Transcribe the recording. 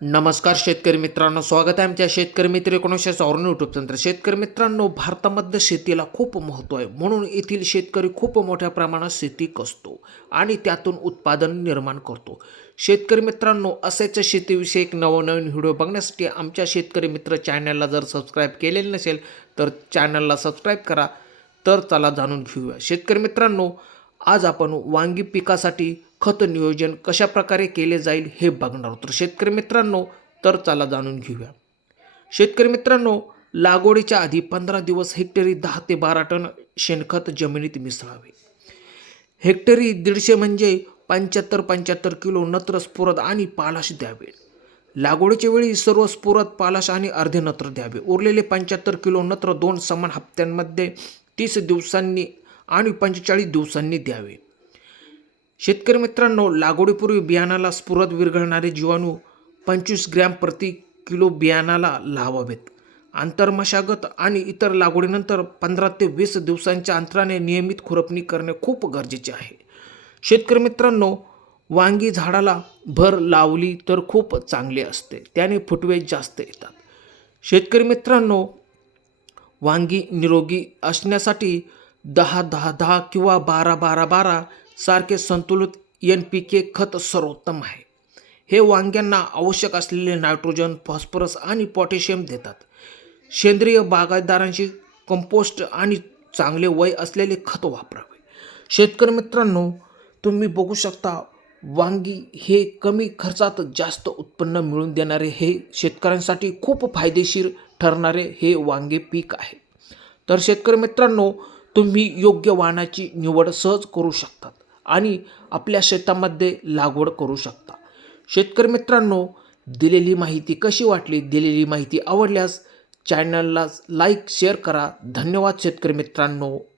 नमस्कार शेतकरी मित्रांनो स्वागत आहे आमच्या शेतकरी मित्र एकोणीसशे चौऱ्याण्णव यूट्यूब तंत्र शेतकरी मित्रांनो भारतामध्ये शेतीला खूप महत्त्व आहे. म्हणून येथील शेतकरी खूप मोठ्या प्रमाणात शेती कसतो आणि त्यातून उत्पादन निर्माण करतो. शेतकरी मित्रांनो असेच शेतीविषयक नवनवीन व्हिडिओ बघण्यासाठी आमच्या शेतकरी मित्र चॅनलला जर सबस्क्राईब केलेलं नसेल तर चॅनलला सबस्क्राईब करा. तर चला जाणून घेऊया. शेतकरी मित्रांनो आज आपण वांगी पिकासाठी खत नियोजन कशा प्रकारे केले जाईल हे बघणार आहोत. तर शेतकरी मित्रांनो तर चला जाणून घेऊया. शेतकरी मित्रांनो लागवडीच्या आधी पंधरा दिवस हेक्टरी दहा ते बारा टन शेणखत जमिनीत मिसळावे. हेक्टरी दीडशे म्हणजे पंच्याहत्तर पंच्याहत्तर किलो नत्र स्फुरद आणि पालाश द्यावे. लागवडीच्या वेळी सर्व स्फुरद पालाश आणि अर्धे नत्र द्यावे. उरलेले पंच्याहत्तर किलो नत्र दोन समान हप्त्यांमध्ये तीस दिवसांनी आणि पंचेचाळीस दिवसांनी द्यावे. शेतकरी मित्रांनो लागवडीपूर्वी बियाणाला स्फुरद विरघळणारे जीवाणू पंचवीस ग्रॅम प्रति किलो बियाणाला लावावेत. आंतरमशागत आणि इतर लागवडीनंतर पंधरा ते वीस दिवसांच्या अंतराने नियमित खुरपणी करणे खूप गरजेचे आहे. शेतकरी मित्रांनो वांगी झाडाला भर लावली तर खूप चांगली असते. त्याने फुटवे जास्त येतात. शेतकरी मित्रांनो वांगी निरोगी असण्यासाठी दहा दहा दहा किंवा बारा बारा बारा सारखे संतुलित एन पी के खत सर्वोत्तम आहे. हे वांग्यांना आवश्यक असलेले नायट्रोजन फॉस्फरस आणि पोटॅशियम देतात. सेंद्रिय बागायतदारांशी कंपोस्ट आणि चांगले वय असलेले खत वापरावे. शेतकरी मित्रांनो तुम्ही बघू शकता वांगी हे कमी खर्चात जास्त उत्पन्न मिळवून देणारे हे शेतकऱ्यांसाठी खूप फायदेशीर ठरणारे हे वांगे पीक आहे. तर शेतकरी मित्रांनो तुम्ही योग्य वाहनाची निवड सहज करू शकतात. आणि आपल्या शेतामध्ये लागवड करू शकता. शेतकरी मित्रांनो दिलेली माहिती कशी वाटली? दिलेली माहिती आवडल्यास चॅनलला लाईक शेअर करा. धन्यवाद शेतकरी मित्रांनो.